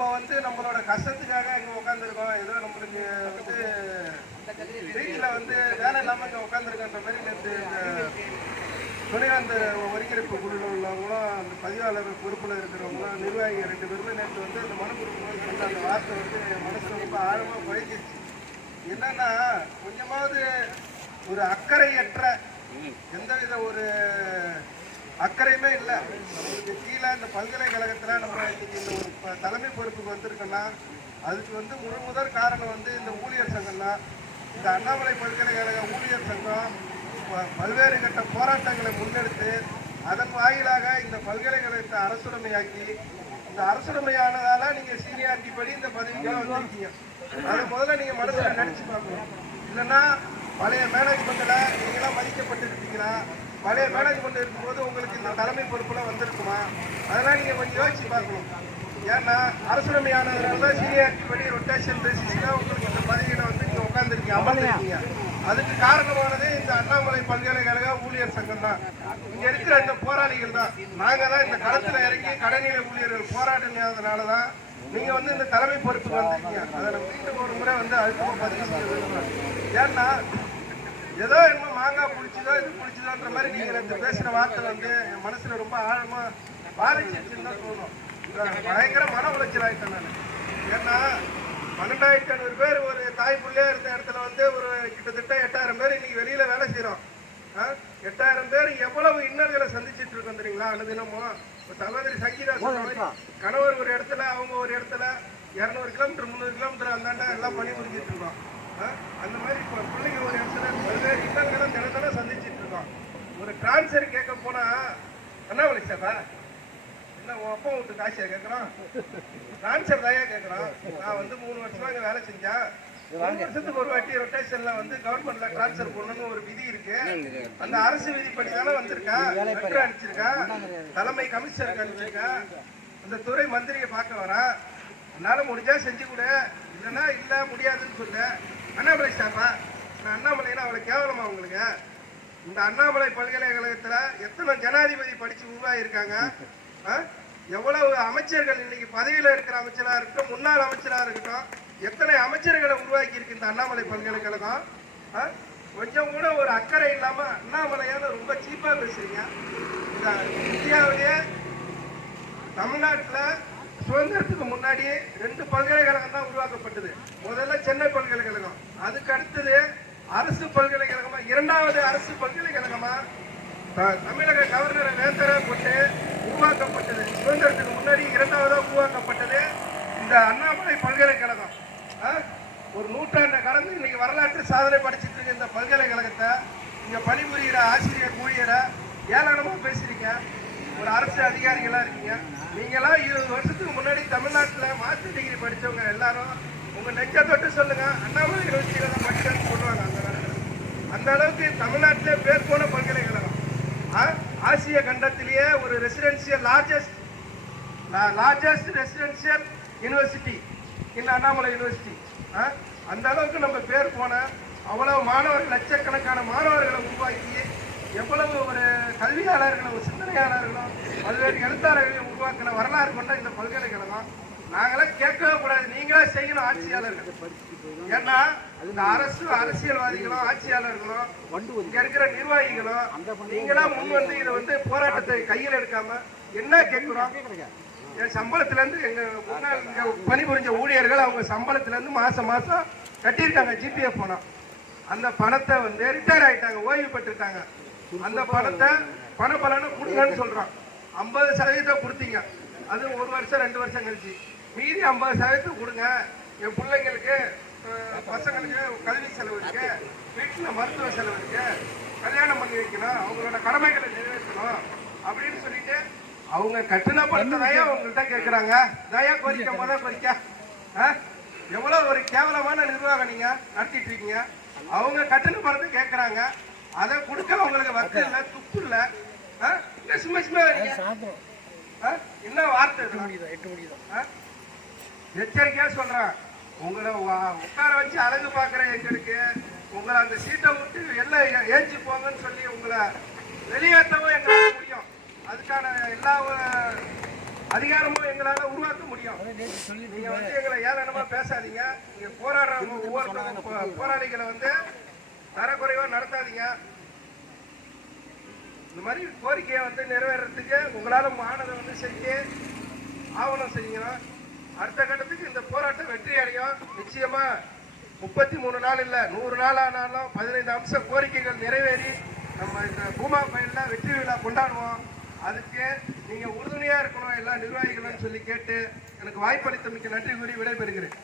நம்ம வந்து நம்மளோட கஷ்டத்துக்காக இங்கே உட்காந்துருக்கோம் ஏதோ நம்மளுக்கு வந்து வீட்டில் வந்து வேலை இல்லாமல் இங்கே உட்காந்துருக்கன்ற மாதிரி நேற்று துணையாந்த ஒருங்கிணைப்பு குழுவில் உள்ளவங்களும் அந்த பதிவாளர் பொறுப்பில் இருக்கிறவங்களும் நிர்வாகிகள் ரெண்டு பேருமே நேற்று வந்து அந்த மனு கொடுக்கும்போது அந்த வார்த்தை வந்து மனசு ரொம்ப ஆழமாக குறைஞ்சிருச்சு. என்னன்னா கொஞ்சமாவது ஒரு அக்கறையற்ற எந்தவித ஒரு அக்கறையுமே இல்லை. கீழே இந்த பல்கலைக்கழகத்தில் நம்ம இன்னைக்கு இந்த ஒரு தலைமை பொறுப்புக்கு வந்திருக்கோம்னா அதுக்கு வந்து முழு முதற் காரணம் வந்து இந்த ஊழியர் சங்கம் தான். இந்த அண்ணாமலை பல்கலைக்கழக ஊழியர் சங்கம் பல்வேறு கட்ட போராட்டங்களை முன்னெடுத்து அதன் வாயிலாக இந்த பல்கலைக்கழகத்தை அரசுடைமையாக்கி இந்த அரசுடைமையானதால நீங்க சீனியாரிட்டி படி இந்த பதவிக்கெல்லாம் வந்திருக்கீங்க. அது முதல்ல நீங்க மனசுல நினைச்சு பார்க்கணும். இல்லைன்னா பழைய மேனேஜ்மெண்ட்ல நீங்களாம் மதிக்கப்பட்டு இருப்பீங்களா பழைய மேனேஜ்மெண்ட் இருக்கும்போது உங்களுக்கு இந்த தலைமை பொறுப்புலாம் வந்திருக்குமா? அதெல்லாம் நீங்கள் கொஞ்சம் யோசிச்சு பார்க்கணும். ஏன்னா அரசுடைமையானதுனால தான் சீனியாரிட்டி படி ரொட்டேஷன் பேசிஸ்ல உங்களுக்கு இந்த பதவியில் வந்து நீங்கள் உட்காந்துருக்கீங்க அமர்ந்துருக்கீங்க. அதுக்கு காரணமானது இந்த அண்ணாமலை பல்கலைக்கழக ஊழியர் சங்கம் தான். இங்கே இருக்கிற இந்த போராளிகள் தான். நாங்கள் தான் இந்த களத்தில் இறங்கி கடைநிலை ஊழியர்கள் போராடினதுனால தான் நீங்கள் வந்து இந்த தலைமை பொறுப்புக்கு வந்திருக்கீங்க. அதை மீண்டும் ஒரு முறை வந்து அழுத்தமா பதிவு செய்ய விரும்புகிறேன் ஏன்னா ஏதோ என்னமோ மாங்காய் புளிச்சுதோ இது புளிச்சுதோன்ற மாதிரி நீங்க நேற்று பேசுற வார்த்தை வந்து என் மனசுல ரொம்ப ஆழமா பாதிச்சிருச்சுன்னு தான் தோணும். பயங்கர மன உளைச்சல் ஆயிட்டேன் நான். ஏன்னா பன்னெண்டாயிரத்தி ஐநூறு பேர் ஒரு தாய் புள்ளையா இருந்த இடத்துல வந்து ஒரு கிட்டத்தட்ட எட்டாயிரம் பேர் இன்னைக்கு வெளியில வேலை செய்யறோம் ஆ? எட்டாயிரம் பேர் எவ்வளவு இன்னல்களை சந்திச்சிட்டு இருக்கோம் தெரியுங்களா? அனுதினமும் இப்ப சகோதரி சங்கீதா கணவர் ஒரு இடத்துல அவங்க ஒரு இடத்துல இரநூறு கிலோமீட்டர் முந்நூறு கிலோமீட்டர் அந்தாண்ட எல்லாம் பணி புரிஞ்சிட்டு இருக்கோம்? அந்த மாதிரி இப்போ பிள்ளைங்க ஒரு இடத்துல பல்வேறு இன்னல்களை தினத்தெல்லாம் சந்திச்சுட்டு இருக்கோம். ஒரு டிரான்ஸ்ஃபர் கேட்க போனால் அண்ணாமலை சேவா என்ன உன் அப்பா விட்டு காசியா கேட்குறான்? டிரான்ஸ்ஃபர் தாயா கேட்குறான்? நான் வந்து மூணு வருஷமா இங்கே வேலை செஞ்சேன் மூணு வருஷத்துக்கு ஒரு வாட்டி ரொட்டேஷனில் வந்து கவர்மெண்ட்ல டிரான்ஸ்ஃபர் பண்ணணும்னு ஒரு விதி இருக்கு. அந்த அரசு விதிப்படி தானே வந்திருக்கேன் லெட்டர் அடிச்சிருக்கேன் தலைமை கமிஷனருக்கு அனுப்பிச்சிருக்கா? அந்த துறை மந்திரியை பார்க்க வரேன். என்னால் முடிஞ்சா செஞ்சு கொடு. இல்லைன்னா இல்லை முடியாதுன்னு சொல்லிட்டேன் அண்ணாமலை ஸ்டாஃபா நான் அண்ணாமலைன்னா அவ்வளோ கேவலமா உங்களுக்கு இந்த அண்ணாமலை பல்கலைக்கழகத்தில் எத்தனை ஜனாதிபதி படித்து உருவாகியிருக்காங்க ஆ? எவ்வளவு அமைச்சர்கள் இன்னைக்கு பதவியில் இருக்கிற அமைச்சராக இருக்கட்டும் முன்னாள் அமைச்சராக இருக்கட்டும் எத்தனை அமைச்சர்களை உருவாக்கி இருக்கு இந்த அண்ணாமலை பல்கலைக்கழகம் ஆ? கொஞ்சம் கூட ஒரு அக்கறை இல்லாமல் அண்ணாமலையான ரொம்ப சீப்பாக பேசுறீங்க இந்தியாவிலேயே தமிழ்நாட்டில் சுதந்திரத்துக்கு முன்னாடி ரெண்டு பல்கலைக்கழகம் தான் உருவாக்கப்பட்டது. முதல்ல சென்னை பல்கலைக்கழகம் அதுக்கு அடுத்தது அரசு பல்கலைக்கழகமா இரண்டாவது அரசு பல்கலைக்கழகமா தமிழக கவர்னர் வேந்தரை கொண்டு உருவாக்கப்பட்டது. சுதந்திரத்துக்கு முன்னாடி இரண்டாவதாக உருவாக்கப்பட்டது இந்த அண்ணாமலை பல்கலைக்கழகம். ஆ? ஒரு நூற்றாண்டை கடந்து இன்னைக்கு வரலாற்று சாதனை படிச்சுட்டு இருக்க இந்த பல்கலைக்கழகத்தை இங்கே பணிபுரிகிற ஆசிரியர் ஊழியரை ஏளனமாக பேசுறீங்க ஒரு அரசு அதிகாரிகளா இருக்கீங்க. நீங்களாம் இருபது வருஷத்துக்கு முன்னாடி தமிழ்நாட்டுல மாஸ்டர் டிகிரி படிச்சவங்க எல்லாரும் உங்க நெஞ்ச தொட்டு சொல்லுங்க. அண்ணாமலை யூனிவர்சிட்டியில தான் படிச்சேன்னு சொல்லுவாங்க அந்த அந்த அளவுக்கு தமிழ்நாட்டிலே பேர் போன பல்கலைக்கழகம். ஆ? ஆசிய கண்டத்திலேயே ஒரு residential largest largest residential university இல்லை அண்ணாமலை யூனிவர்சிட்டி அந்த அளவுக்கு நம்ம பேர் போன அவ்வளவு மாணவர்கள் லட்சக்கணக்கான மாணவர்களை உருவாக்கி எவ்வளவு ஒரு கல்வியாளர்களும் ஒரு சிந்தனையாளர்களும் பல்வேறு எழுத்தாளர்களையும் உருவாக்கின வரலாறு கொண்ட இந்த பல்கலைக்கழகம் நாங்களாம் கேட்கவே கூடாது. நீங்களே செய்யணும் ஆட்சியாளர்கள். ஏன்னா இந்த அரசு அரசியல்வாதிகளும் ஆட்சியாளர்களும் இங்க இருக்கிற நிர்வாகிகளும் நீங்களா முன் வந்து இதை வந்து போராட்டத்தை கையில் எடுக்காம என்ன கேட்கிறோம்? என் சம்பளத்துல இருந்து எங்க முன்னாள் இங்க பணிபுரிஞ்ச ஊழியர்கள் அவங்க சம்பளத்துல இருந்து மாசம் மாசம் கட்டியிருக்காங்க ஜிபிஎஃப் பணம் அந்த பணத்தை வந்து ரிட்டையர் ஆயிட்டாங்க ஓய்வு பெற்றுட்டாங்க. அந்த பணத்தை பண பலனை கொடுங்கன்னு சொல்றோம் ஐம்பது சதவீதம் கொடுத்தீங்க. அது ஒரு வருஷம் ரெண்டு வருஷம் கழிச்சு. மீதி ஐம்பது சதவீதம் கொடுங்க. என் பிள்ளைங்களுக்கு பசங்களுக்கு கல்வி செலவு இருக்கு. வீட்டுல மருத்துவ செலவு இருக்கு. கல்யாணம் பண்ணி வைக்கணும். அவங்களோட கடமைகளை நிறைவேற்றணும் அப்படின்னு சொல்லிட்டு அவங்க கட்டுன பணத்தை தயா உங்கள்கிட்ட கேட்கறாங்க தயா கோரிக்கை முத கோரிக்கை. ஆ? எவ்வளவு ஒரு கேவலமான நிர்வாகம் நீங்க நடத்திட்டு இருக்கீங்க. அவங்க கட்டுன பணத்தை கேட்கறாங்க அதை கொடுக்க உங்களுக்கு வக்கு இல்ல துப்பு இல்ல. சும்மா சும்மா? என்ன வார்த்தை? எச்சரிக்கையா சொல்றேன். உங்களை உட்கார வச்சு அழகு பாக்குற எங்களுக்கு உங்களை அந்த சீட்டை விட்டு எல்லாம் ஏஞ்சி போங்கன்னு சொல்லி உங்களை வெளியேற்றவும் எங்களால முடியும். அதுக்கான எல்லா அதிகாரமும் எங்களால உருவாக்க முடியும். நீங்க வந்து எங்களை ஏளனமா பேசாதீங்க. நீங்க போராடுறவங்க ஒவ்வொருத்தவங்க போராளிகளை வந்து தரக்குறைவா நடத்தாதீங்க. இந்த மாதிரி கோரிக்கையை வந்து நிறைவேறதுக்கு உங்களால ஆனதை வந்து செஞ்சு ஆவணம் செய்யணும். அடுத்த கட்டத்துக்கு இந்த போராட்டம் வெற்றி அடையும். நிச்சயமா முப்பத்தி மூணு நாள் இல்ல நூறு நாள் ஆனாலும் பதினைந்து அம்ச கோரிக்கைகள் நிறைவேறி நம்ம இந்த பூமா பயில வெற்றி விழா கொண்டாடுவோம். அதுக்கு நீங்க உறுதுணையா இருக்கணும் எல்லா நிர்வாகிகளும் சொல்லி கேட்டு எனக்கு வாய்ப்பளித்தமைக்கு நன்றி கூறி விடைபெறுகிறேன்.